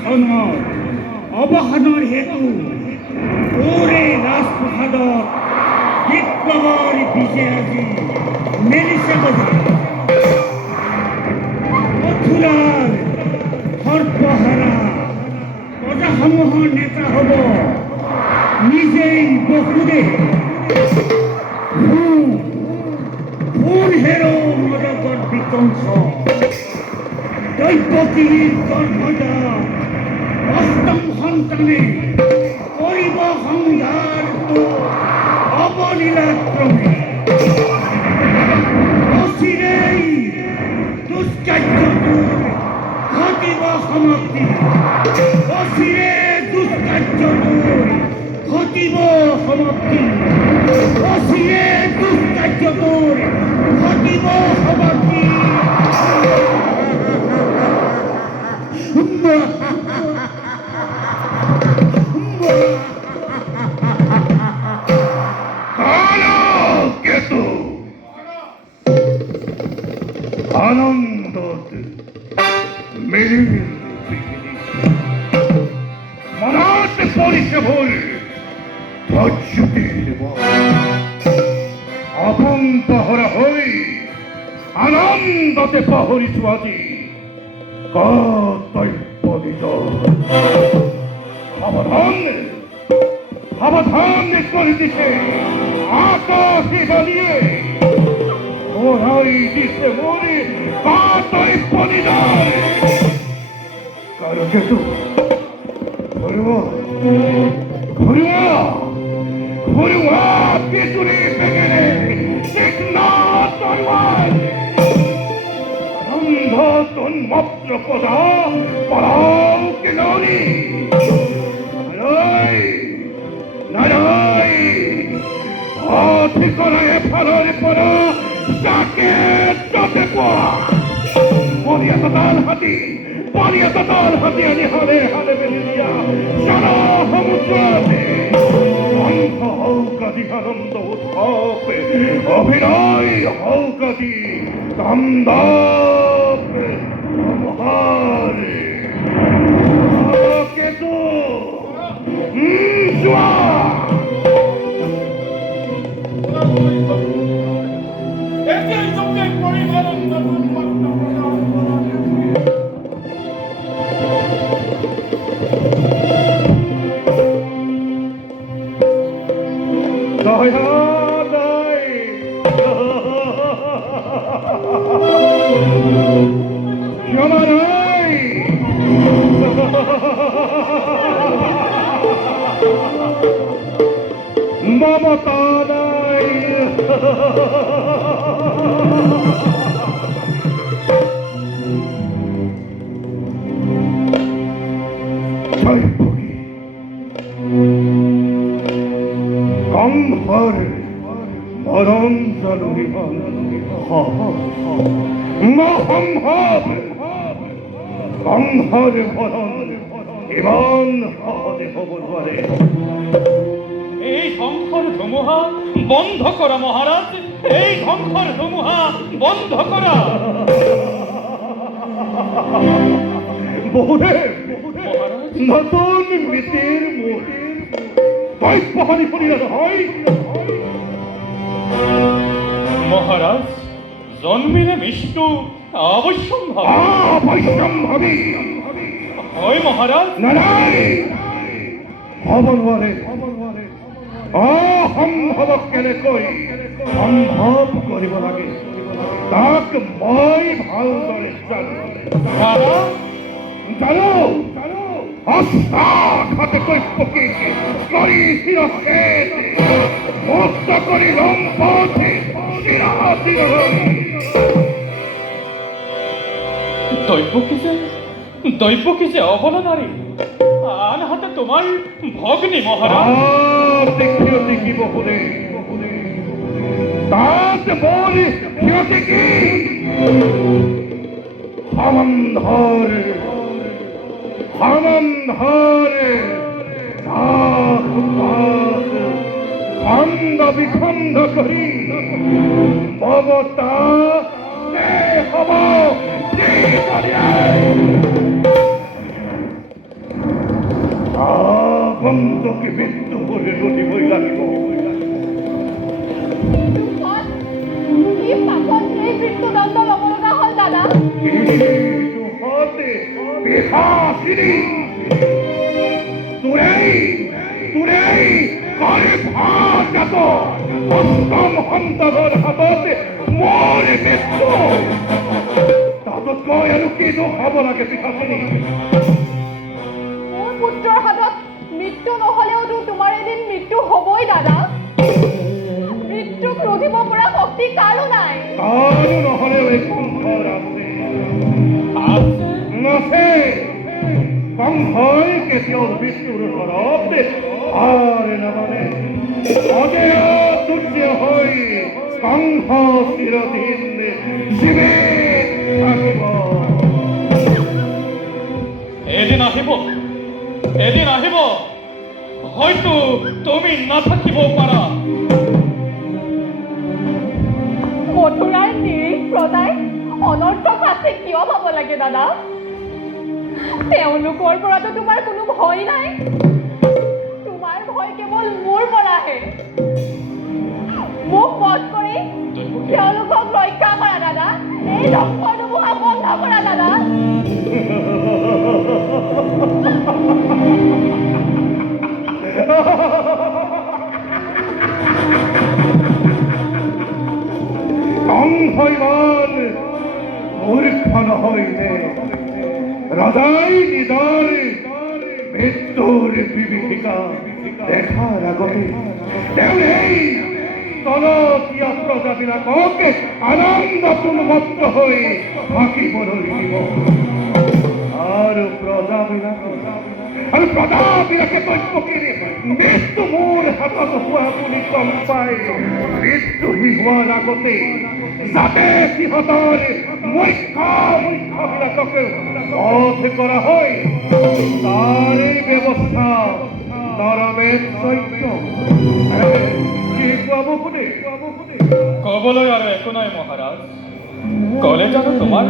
শাসনৰ অৱসানৰ হেতু ওৰে ৰাজপ্ৰসাদত বিপ্লৱৰ বীজে আজি মেলিছে গজে। মথুৰাৰ সৰ্বহাৰা প্ৰজাসমূহৰ নেতা হ'ব নিজেই বসুদেৱ। খুন হেৰো মদকৰ বিধ্বংস দৈৱকীৰ গৰ্ভজাত অষ্টম সন্তানে কৰিব সংঘাৰটো অৱলীলাক্ৰমে। অচিৰেই দুষ্কাৰ্যটোৰ ঘটিব সমাপ্তি। অচিৰে দুষ্কাৰ্যটোৰ ঘটিব সমাপ্তি। অচিৰে দুষ্কাৰ্যটোৰ ঘটিব সমাপ্তি। আনন্দত মেলিল পৃথিবী। মনত পৰিছে ভুল ধৈৰ্যটিৰ আপোন পাহৰা হৈ আনন্দতে পাহৰিছো আজি কৰ্তব্য নিজ। সাৱধান সাৱধান কৰি দিছে আকাশে বালিয়ে। ওরাই দিছে মরে কাটাই পরিদার কারো কেতু ঘুরুয়া ঘুরুয়া ঘুরুয়া পেটুরে বেগেরে ঠিক না তরবার আনন্দ তন্মত্র পদা পড়াও কে নরি নারাই নারাই ঠিকনায় ফালরে পড়া যাকে চটে পোয়া পরিয়া তাল হাতি আনি হালে হালে বেঁধে দিয়া সারা সমুদ্রে অন্ধ হৌকাদি আনন্দ উৎসব অভিনয় হৌকাদি কান্দাপ মহারে কেতু জোয়া মমতা নাই কম্ভর মরণ জলুরিবন মহম্ভব কম্ভর মরণ জীবন হদে হবরে। এই ধ্বংসর ধুমুহা বন্ধ করা মহারাজ, এই ধ্বংসর ধুমুহা বন্ধ করা। বহুদেব নতুন মৃতের মুখে দৈবহানি পরিণত হয়। মহারাজ জন্মিলে মৃত্যু অবশ্যম্ভাবী। অবশ্যম্ভাবী হয় মহারাজ। নারায় অবনবরে অসম্ভৱ কেনেকৈ সম্ভৱ কৰিব লাগে তাক মই ভালদৰে জানো। অস্তাঘাতে কৈপকি কৰি শিৰছেদ মুক্ত কৰি লম পথে দৈবকী যে অবলা নারী, আনহাতে তোমার ভগ্নী মহারাজ। ক্ষতি কি বহুলে তাত বলি ক্ষতি কি হামন্ধর খণ্ড বিখণ্ড করি মমতা হব অন্তকে মৃত্যু করে লুটিবই লাগিব। কি পাপত এই মৃত্যুদণ্ড ল'ব লগা হ'ল দাদা? কিন্তু হতে বিহাসিনী তোৰেই কৰে ভাত অষ্টম সন্তানৰ হাততে মোৰ মৃত্যু। তাতকৈ আৰু কি দুখ হ'ব লাগে বিহাসিনী? মোৰ পুত্ৰৰ হাতত মৃত্যু নহ'লেওতো তোমাৰ এদিন মৃত্যু হ'বই দাদা। মৃত্যুক ৰোধিব পৰা শক্তি কাৰো নাই। কাৰো নহ'লেও এই কংসৰ আছে। আছে কংসই কেতিয়াও মৃত্যুৰ ঘৰত হাৰে নামানে। অজেয় সূৰ্য হৈ কংস চিৰদিন জীৱিত থাকিব। এদিন আহিব হয়তো তুমি নাথাকিবও পাৰা। মথুৰাৰ নিৰীহ প্ৰজাই অনৰ্থক শাস্তি কিয় পাব লাগে দাদা? তেওঁলোকৰ পৰাতো তোমাৰ কোনো ভয় নাই। তোমাৰ ভয় কেৱল মোৰ পৰাহে। মোক বধ কৰি তেওঁলোকক ৰক্ষা কৰা দাদা। এই ৰক্ষৰ ধুমুহা বন্ধ কৰা দাদা। কংস ইমান মূৰ্খ নহয় যে ৰজাই নিজৰ মৃত্যুৰ বিভীষিকা দেখাৰ আগতে তেওঁ এই তলতীয়া প্ৰজাবিলাকক আনন্দত উন্মত্ত হৈ থাকিবলৈ দিব। আৰু প্ৰজাবিলাকে দৈত্যকীৰ মৃত্যু মোৰ হাতত হোৱা বুলি গম পাই মৃত্যুহী হোৱাৰ আগতে যাতে সিহঁতৰ মুখ্যবিলাকক বধ কৰা হয় তাৰে ব্যৱস্থা নৰমেধ চৈত্য কি কোৱাব শুনে। ক'বলৈ আৰু একো নাই মহাৰাজ। ক'লে জানো তোমাৰ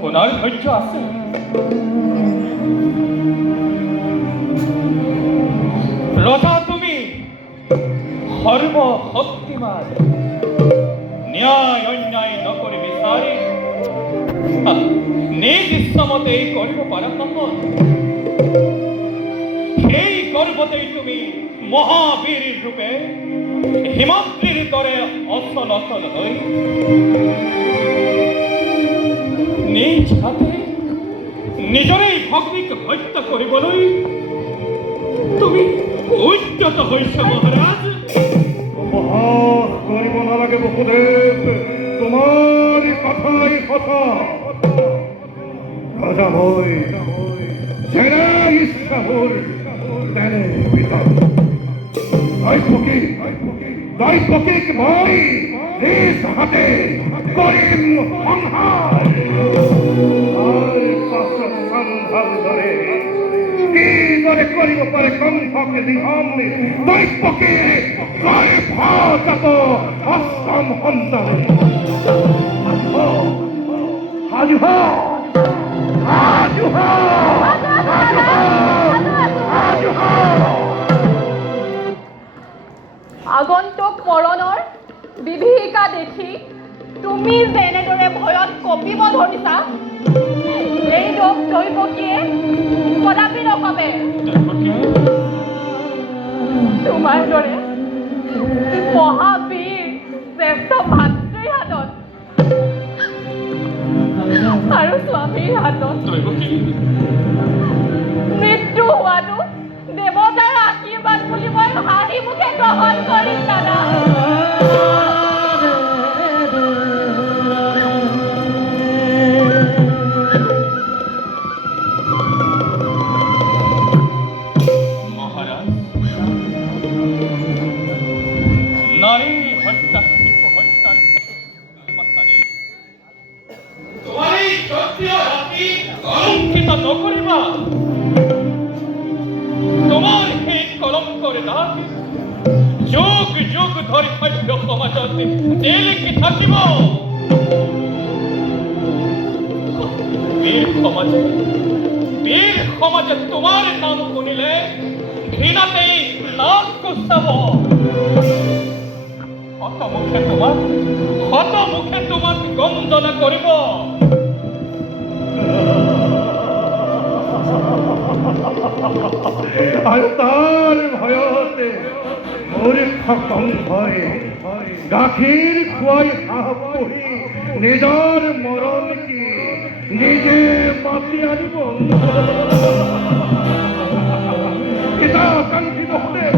শুনাৰ ধৈৰ্য আছে? ৰজা তুমি সৰ্বশক্তিমান, ন্যায় অন্যায় নকৰি বিচাৰি নিজ ইচ্ছামতেই কৰিব পাৰা কাম। সেই গৰ্ভতেই তুমি মহাবীৰ ৰূপে হিমাদ্ৰীৰ দৰে অচল হৈ নিজ হাতে নিজৰেই ভগ্নীক হত্যা কৰিবলৈ তুমি উদ্যত হৈছা মহাৰাজ। উপহাস কৰিব নালাগে বসুদেৱ, তোমাৰ কথাই কথা। ৰজা হৈ যেনে ইচ্ছা হ'ল তেনে বিধান। দৈত্যকীক মই নিজ হাতে কৰিম সংহাৰ। তাৰ পাছত সন্ধান ধৰে কিদৰে কৰিব পাৰে কংসকে নিধন। দৈত্যকীৰ গৰ্ভজাত অষ্টম সন্তান সাজু হ। আগন্তুক মৰণৰ বিভীষিকা দেখি তুমি যেনেদৰে ভয়ত কঁপিব ধৰিছা, এই দুখ দৈৱকীয়ে কদাপি নকঁপে। তোমাৰ দৰে মহাবীৰ শ্ৰেষ্ঠ ভাতৃৰ হাতত আৰু স্বামীৰ হাতত মৃত্যু হোৱাটো দেৱতাৰ আশীৰ্বাদ বুলি মই হাঁহি মুখে গ্ৰহণ কৰিম দাদা। মহারাজ, নারী হত্যা হত্যার তোমার এই ক্ষত্রিয় জাতি কলঙ্কিত নকরিবা। তোমার এই কলঙ্কর দাগ যুগ যুগ ধরে সভ্য সমাজত দেলেকে থাকিব। বীর সমাজে তোমার নাম শুনিলে ঘৃণাতেই নাক কুস্তাব। হত মুখে তোমাক গঞ্জনা কৰিব। আৰু তাৰ ভয়তে মোৰ খতম হয় গাখীৰ খুৱাই সাহ পুহি নিজৰ মৰণটি নিজে মাতি আনিব। কিতাকাংক্ষী বহুদেৱ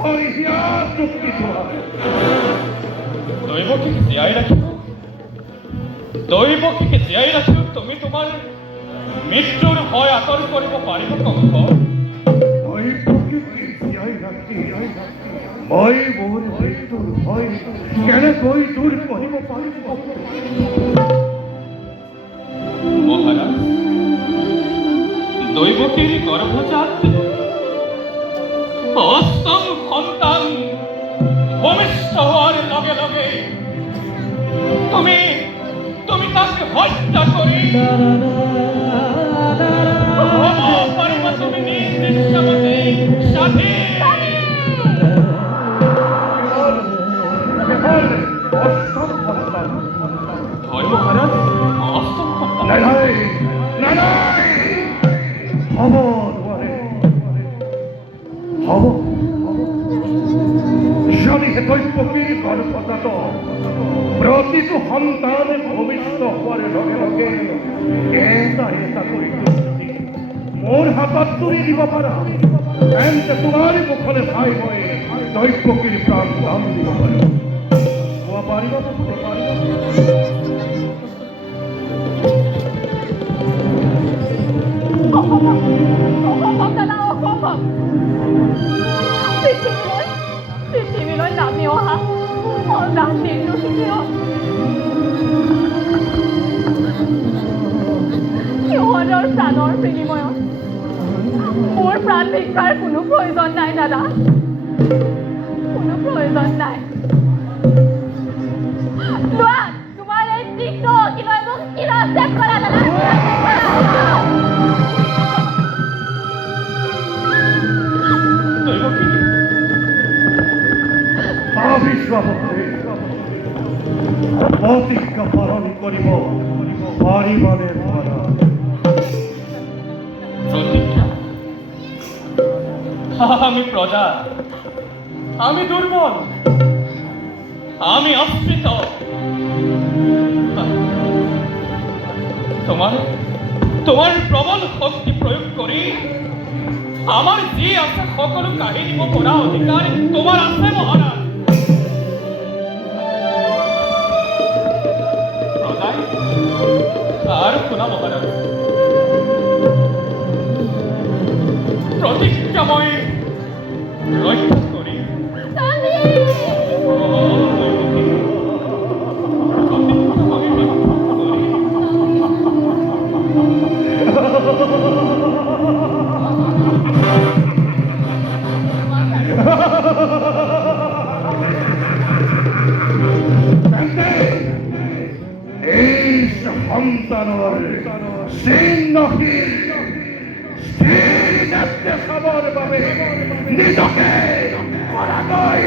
হৰিয়া চুক্তি থোৱা দৈৱকীক জীয়াই ৰাখিব তুমি তোমাৰ মৃত্যুৰ ভয় আঁতৰ কৰিব পাৰিব কংস? মই মোৰ মৃত্যুৰ ভয় কেনেকৈ দূৰ কৰিব পাৰিব? মহাৰাজ, দৈৱকীৰ গৰ্ভজাত অষ্টম সন্তান ভূমিষ্ঠ হোৱাৰ লগে লগে তুমি তাক হত্যা কৰি হ'ব পাৰিবা তুমি নিজ ইচ্ছামতে স্বাধীন। হয় মহাৰাজ, অষ্টম সন্তান। হ'ব নোৱাৰে, হ'ব যদিহে দৈৱকীৰ গৰ্ভজাত প্ৰতিটো সন্তানে ভূমিষ্ঠ হোৱাৰ লগে লগে এটা এটা কৰি মোৰ হাতত তুলি দিব পাৰা, তেন্তে তোমাৰ মুখলে চাই মই দৈৱকীৰ প্ৰাণ দান দিব পাৰিম। কোৱা পাৰিব? অসম্ভৱ দাদা, অসম্ভৱ। পৃথিৱীলৈ নামি অহা অজান দিনটো সিহঁতৰ প্ৰাণৰ বিনিময়ত মোৰ প্ৰাণ ভিক্ষাৰ কোনো প্ৰয়োজন নাই দাদা, কোনো প্ৰয়োজন নাই। লোৱা তোমাৰ এই তীক্ষ্ণ অকিলৈ মোক শিৰচ্ছেদ কৰা দাদা। প্ৰতিজ্ঞা পালন কৰিব পাৰিবানে নোৱাৰা? প্ৰতিজ্ঞা? আমি প্ৰজা, আমি দুৰ্বল, আমি অস্বীত। তোমাৰ প্ৰবল শক্তি প্ৰয়োগ কৰি আমাৰ যি আছে সকলো কাঢ়ি দিব পৰা অধিকাৰ তোমাৰ আছে মহাৰাজ। আর শুনা মহারাজ, প্রতিজ্ঞা মই রক্ষা করি। সন্তানৰ চিহ্নহীন স্থিৰ নেত্ৰে চাবৰ বাবে নিজকে কৰাকৈ